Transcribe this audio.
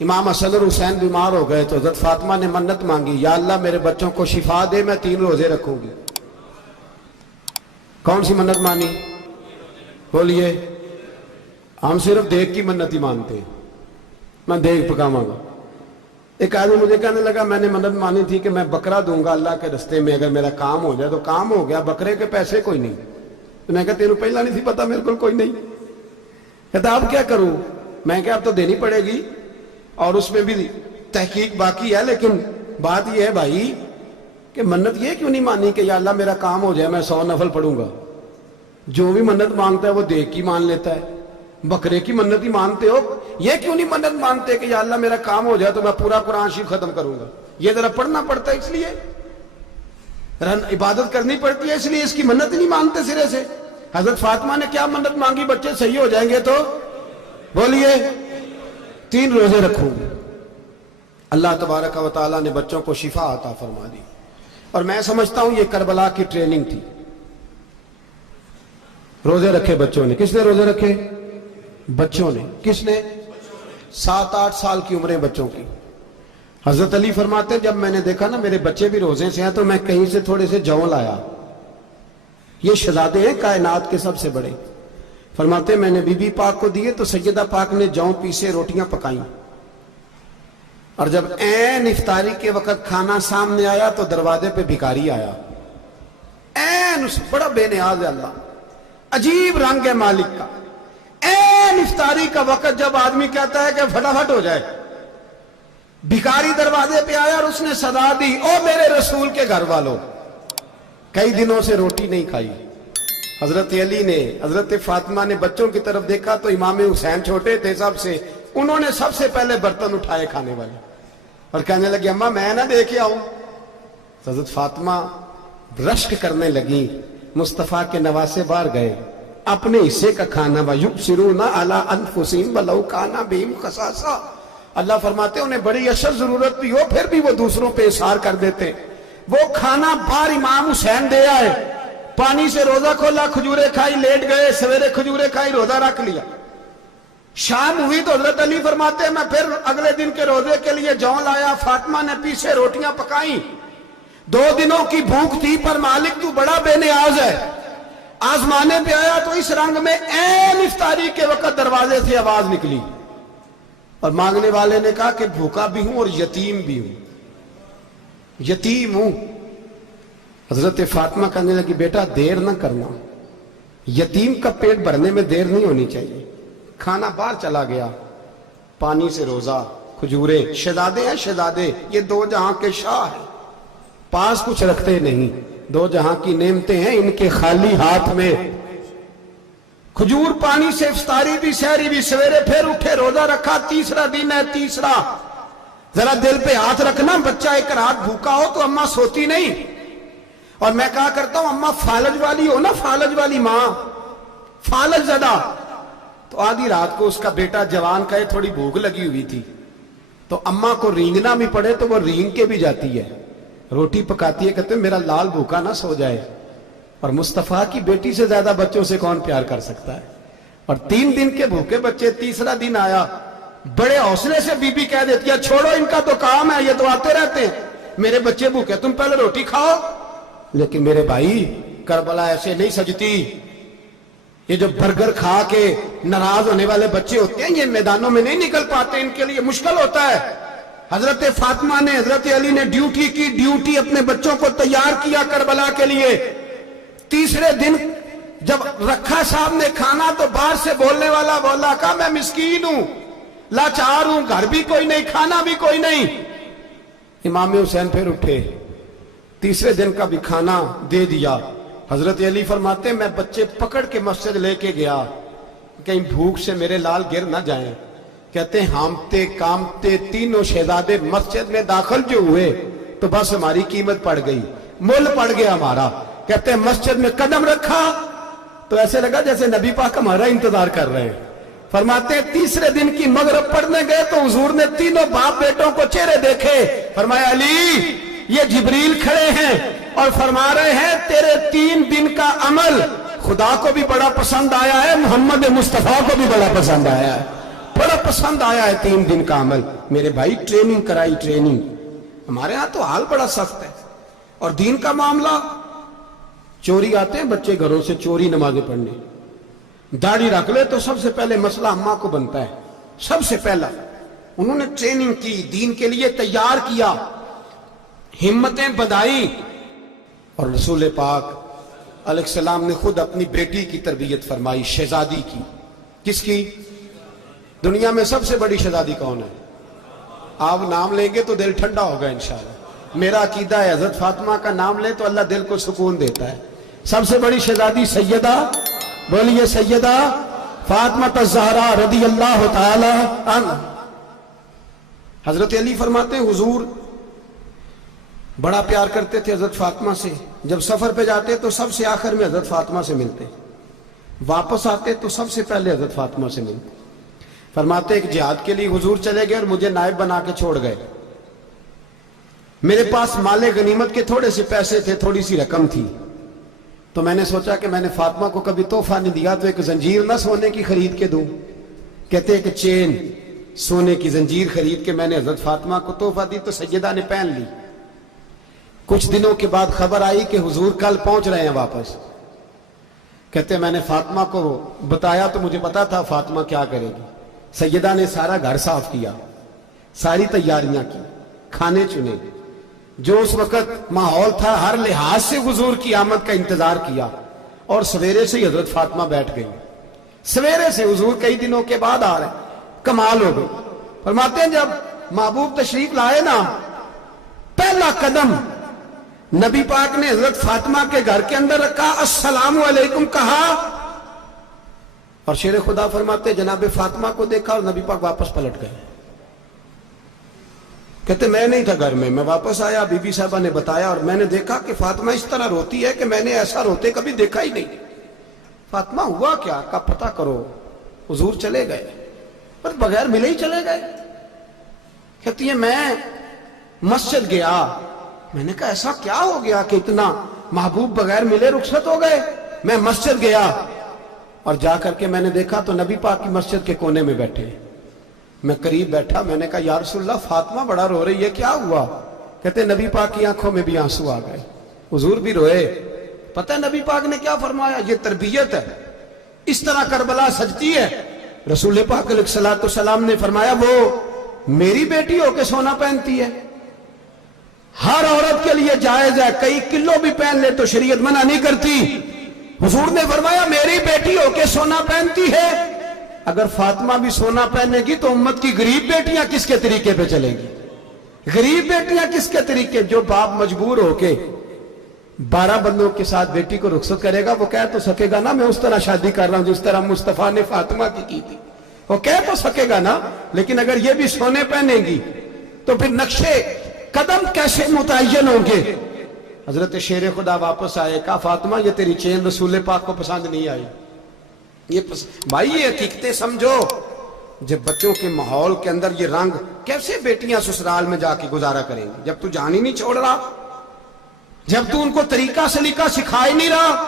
امام حسن اور حسین بیمار ہو گئے تو حضرت فاطمہ نے منت مانگی، یا اللہ میرے بچوں کو شفا دے، میں 3 روزے رکھوں گی۔ کون سی منت مانی؟ بولیے۔ ہم صرف دیکھ کی منت ہی مانتے ہیں، میں دیکھ پکاواں گا۔ ایک آدمی مجھے کہنے لگا میں نے منت مانی تھی کہ میں بکرا دوں گا اللہ کے رستے میں، اگر میرا کام ہو جائے، تو کام ہو گیا، بکرے کے پیسے کوئی نہیں۔ تو میں کہا تیرے پہلا نہیں تھی پتا میرے کو کوئی نہیں؟ کہتا اب کیا کروں؟ میں کہا اب تو دینی پڑے گی، اور اس میں بھی تحقیق باقی ہے، لیکن بات یہ ہے بھائی کہ منت یہ کیوں نہیں مانی کہ یا اللہ میرا کام ہو جائے میں 100 نفل پڑھوں گا؟ جو بھی منت مانگتا ہے وہ دیکھ کی مان لیتا ہے، بکرے کی منت ہی مانتے ہو، یہ کیوں نہیں منت مانتے کہ یا اللہ میرا کام ہو جائے تو میں پورا قرآن شریف ختم کروں گا؟ یہ ذرا پڑھنا پڑتا ہے، اس لیے عبادت کرنی پڑتی ہے، اس لیے اس کی منت ہی نہیں مانتے سرے سے۔ حضرت فاطمہ نے کیا منت مانگی؟ بچے صحیح ہو جائیں گے تو بولیے 3 روزے رکھوں گے۔ اللہ تبارک و تعالیٰ نے بچوں کو شفا عطا فرما دی، اور میں سمجھتا ہوں یہ کربلا کی ٹریننگ تھی۔ روزے رکھے بچوں نے۔ کس نے روزے رکھے؟ بچوں نے۔ کس نے؟ 7-8 سال کی عمریں بچوں کی۔ حضرت علی فرماتے ہیں جب میں نے دیکھا نا میرے بچے بھی روزے سے ہیں تو میں کہیں سے تھوڑے سے جون لایا۔ یہ شہزادے ہیں کائنات کے سب سے بڑے۔ فرماتے ہیں میں نے بی بی پاک کو دیے تو سیدہ پاک نے جون پیسے روٹیاں پکائیں، اور جب عین افطاری کے وقت کھانا سامنے آیا تو دروازے پہ بھکاری آیا۔ عین بڑا بے نیاز ہے اللہ، عجیب رنگ ہے مالک کا۔ عین افطاری کا وقت جب آدمی کہتا ہے کہ فٹافٹ ہو جائے، بھکاری دروازے پہ آیا اور اس نے صدا دی، او میرے رسول کے گھر والوں، کئی دنوں سے روٹی نہیں کھائی۔ حضرت علی نے، حضرت فاطمہ نے بچوں کی طرف دیکھا تو امام حسین چھوٹے تھے سب سے، انہوں نے سب سے پہلے برتن اٹھائے کھانے والے، اور کہنے لگے اماں میں نہ دیکھے آؤں۔ حضرت فاطمہ رشک کرنے لگی، مصطفیٰ کے نواسے باہر گئے، اپنے حصے کا کھانا وَيُبْصِرُونَ عَلَىٰ أَنفُسِهِمْ وَلَوْ كَانَ بِهِمْ خَصَاصَةٌ۔ اللہ فرماتے ہیں انہیں بڑی اشد ضرورت بھی ہو پھر بھی وہ دوسروں پہ اثار کر دیتے۔ وہ کھانا باہر امام حسین دے آئے، پانی سے روزہ کھولا، کھجورے کھائی، لیٹ گئے، سویرے کھجورے کھائی، روزہ رکھ لیا۔ شام ہوئی تو حضرت علی فرماتے ہیں میں پھر اگلے دن کے روزے کے لیے جون لایا، فاطمہ نے پیچھے روٹیاں پکائیں۔ 2 دنوں کی بھوک تھی پر مالک تو بڑا بے نیاز ہے، آزمانے پہ آیا تو اس رنگ میں عین افطاری کے وقت دروازے سے آواز نکلی، اور مانگنے والے نے کہا کہ بھوکا بھی ہوں اور یتیم بھی ہوں، یتیم ہوں۔ حضرت فاطمہ کہنے لگی بیٹا دیر نہ کرنا، یتیم کا پیٹ بھرنے میں دیر نہیں ہونی چاہیے۔ کھانا باہر چلا گیا، پانی سے روزہ، کھجورے، شہزادے ہیں شہزادے، یہ 2 جہاں کے شاہ ہیں، پاس کچھ رکھتے نہیں، 2 جہاں کی نعمتیں ہیں ان کے خالی ہاتھ میں۔ کھجور پانی سے افطاری بھی سحری بھی، سویرے پھر اٹھے روزہ رکھا، تیسرا دن ہے تیسرا۔ ذرا دل پہ ہاتھ رکھنا، بچہ ایک رات بھوکا ہو تو اماں سوتی نہیں، اور میں کہا کرتا ہوں اماں فالج والی ہو نا، فالج والی ماں، فالج زدہ، تو آدھی رات کو اس کا بیٹا جوان کہے تھوڑی بھوک لگی ہوئی تھی، تو اماں کو رینگنا بھی پڑے تو وہ رینگ کے بھی جاتی ہے، روٹی پکاتی ہے، کہتے ہیں میرا لال بھوکا نہ سو جائے۔ اور مصطفیٰ کی بیٹی سے زیادہ بچوں سے کون پیار کر سکتا ہے؟ اور 3 دن کے بھوکے بچے، تیسرا دن آیا، بڑے حوصلے سے بی بی کہہ دیتی ہے چھوڑو ان کا تو کام ہے، یہ تو آتے رہتے ہیں، میرے بچے بھوکے تم پہلے روٹی کھاؤ۔ لیکن میرے بھائی کربلا ایسے نہیں سجتی۔ یہ جو برگر کھا کے ناراض ہونے والے بچے ہوتے ہیں یہ میدانوں میں نہیں نکل پاتے، ان کے لیے مشکل ہوتا ہے۔ حضرت فاطمہ نے، حضرت علی نے ڈیوٹی کی، ڈیوٹی اپنے بچوں کو تیار کیا کربلا کے لیے۔ تیسرے دن جب رکھا سامنے کھانا تو باہر سے بولنے والا بولا کہا میں مسکین ہوں، لاچار ہوں، گھر بھی کوئی نہیں، کھانا بھی کوئی نہیں۔ امام حسین پھر اٹھے، تیسرے دن کا بھی کھانا دے دیا۔ حضرت علی فرماتے ہیں میں بچے پکڑ کے مسجد لے کے گیا، کہیں بھوک سے میرے لال گر نہ جائیں۔ کہتے ہیں ہامتے کامتے تینوں شہزادے مسجد میں داخل جو ہوئے تو بس ہماری قیمت پڑ گئی، مول پڑ گیا ہمارا۔ کہتے ہیں مسجد میں قدم رکھا تو ایسے لگا جیسے نبی پاک ہمارا انتظار کر رہے ہیں۔ فرماتے ہیں تیسرے دن کی مغرب پڑھنے گئے تو حضور نے تینوں باپ بیٹوں کو چہرے دیکھے، فرمایا علی یہ جبریل کھڑے ہیں اور فرما رہے ہیں تیرے 3 دن کا عمل خدا کو بھی بڑا پسند آیا ہے، محمد مصطفیٰ کو بھی بڑا پسند آیا ہے۔ بڑا پسند آیا ہے 3 دن کا عمل. میرے بھائی ٹریننگ کرائی, ٹریننگ. ہمارے ہاں تو حال بڑا سخت ہے. اور دین کا معاملہ, چوری آتے ہیں بچے گھروں سے چوری نمازیں پڑھنے, داڑھی رکھ لے تو سب سے پہلے مسئلہ اماں کو بنتا ہے. سب سے پہلا انہوں نے ٹریننگ کی, دین کے لیے تیار کیا, ہمتیں بدائی. اور رسول پاک علیہ السلام نے خود اپنی بیٹی کی تربیت فرمائی, شہزادی کی. کس کی؟ دنیا میں سب سے بڑی شہزادی کون ہے؟ آپ نام لیں گے تو دل ٹھنڈا ہوگا انشاءاللہ. میرا عقیدہ ہے حضرت فاطمہ کا نام لیں تو اللہ دل کو سکون دیتا ہے. سب سے بڑی شہزادی سیدہ, بولیے سیدہ فاطمہ الزہرا رضی اللہ تعالی عنہ. حضرت علی فرماتے ہیں حضور بڑا پیار کرتے تھے حضرت فاطمہ سے. جب سفر پہ جاتے تو سب سے آخر میں حضرت فاطمہ سے ملتے, واپس آتے تو سب سے پہلے حضرت فاطمہ سے ملتے. فرماتے ایک جہاد کے لیے حضور چلے گئے اور مجھے نائب بنا کے چھوڑ گئے. میرے پاس مال غنیمت کے تھوڑے سے پیسے تھے, تھوڑی سی رقم تھی, تو میں نے سوچا کہ میں نے فاطمہ کو کبھی تحفہ نہیں دیا تو ایک زنجیر نہ سونے کی خرید کے دوں. کہتے ہیں کہ چین سونے کی زنجیر خرید کے میں نے حضرت فاطمہ کو تحفہ دی تو سیدہ نے پہن لی. کچھ دنوں کے بعد خبر آئی کہ حضور کل پہنچ رہے ہیں واپس. کہتے ہیں میں نے فاطمہ کو بتایا تو مجھے پتا تھا فاطمہ کیا کرے گی. سیدہ نے سارا گھر صاف کیا, ساری تیاریاں کی, کھانے چنے, جو اس وقت ماحول تھا ہر لحاظ سے حضور کی آمد کا انتظار کیا. اور سویرے سے ہی حضرت فاطمہ بیٹھ گئی. سویرے سے حضور کئی دنوں کے بعد آ رہے ہیں, کمال ہو گئی. فرماتے ہیں جب محبوب تشریف لائے نا, پہلا قدم نبی پاک نے حضرت فاطمہ کے گھر کے اندر رکھا, السلام علیکم کہا, اور شیر خدا فرماتے جناب فاطمہ کو دیکھا اور نبی پاک واپس پلٹ گئے. کہتے میں نہیں تھا گھر میں واپس آیا, بی بی صاحبہ نے بتایا اور میں نے دیکھا کہ فاطمہ اس طرح روتی ہے کہ میں نے ایسا روتے کبھی دیکھا ہی نہیں. فاطمہ ہوا کیا؟ کا پتہ کرو. حضور چلے گئے پر بغیر ملے ہی چلے گئے. کہتی ہے میں مسجد گیا, میں نے کہا ایسا کیا ہو گیا کہ اتنا محبوب بغیر ملے رخصت ہو گئے. میں مسجد گیا اور جا کر کے میں نے دیکھا تو نبی پاک کی مسجد کے کونے میں بیٹھے. میں قریب بیٹھا, میں نے کہا یا رسول اللہ فاطمہ بڑا رو رہی ہے, کیا ہوا؟ کہتے نبی پاک کی آنکھوں میں بھی آنسو آ گئے, حضور بھی روئے. پتہ ہے نبی پاک نے کیا فرمایا؟ یہ تربیت ہے, اس طرح کربلا سجتی ہے. رسول پاک علیہ الصلوۃ والسلام نے فرمایا وہ میری بیٹی ہو کے سونا پہنتی ہے, ہر عورت کے لیے جائز ہے, کئی کلو بھی پہن لے تو شریعت منع نہیں کرتی. حضور نے فرمایا میری بیٹی ہو کے سونا پہنتی ہے. اگر فاطمہ بھی سونا پہنے گی تو امت کی غریب بیٹیاں کس کے طریقے پہ چلیں گی؟ غریب بیٹیاں کس کے طریقے؟ جو باپ مجبور ہو کے 12 بندوں کے ساتھ بیٹی کو رخصت کرے گا وہ کہہ تو سکے گا نا میں اس طرح شادی کر رہا ہوں جس طرح مصطفیٰ نے فاطمہ کی تھی, وہ کہہ تو سکے گا نا. لیکن اگر یہ بھی سونے پہنے گی تو پھر نقشے قدم کیسے متعین ہوں گے؟ حضرت شیر خدا واپس آئے, کہا فاطمہ یہ تیری چین رسول پاک کو پسند نہیں آئی. بھائی یہ حقیقتیں سمجھو. جب بچوں کے ماحول کے اندر یہ رنگ, کیسے بیٹیاں سسرال میں جا کے گزارا کریں گی جب تو جان ہی نہیں چھوڑ رہا, جب تو ان کو طریقہ سلیقہ سکھا ہی نہیں رہا.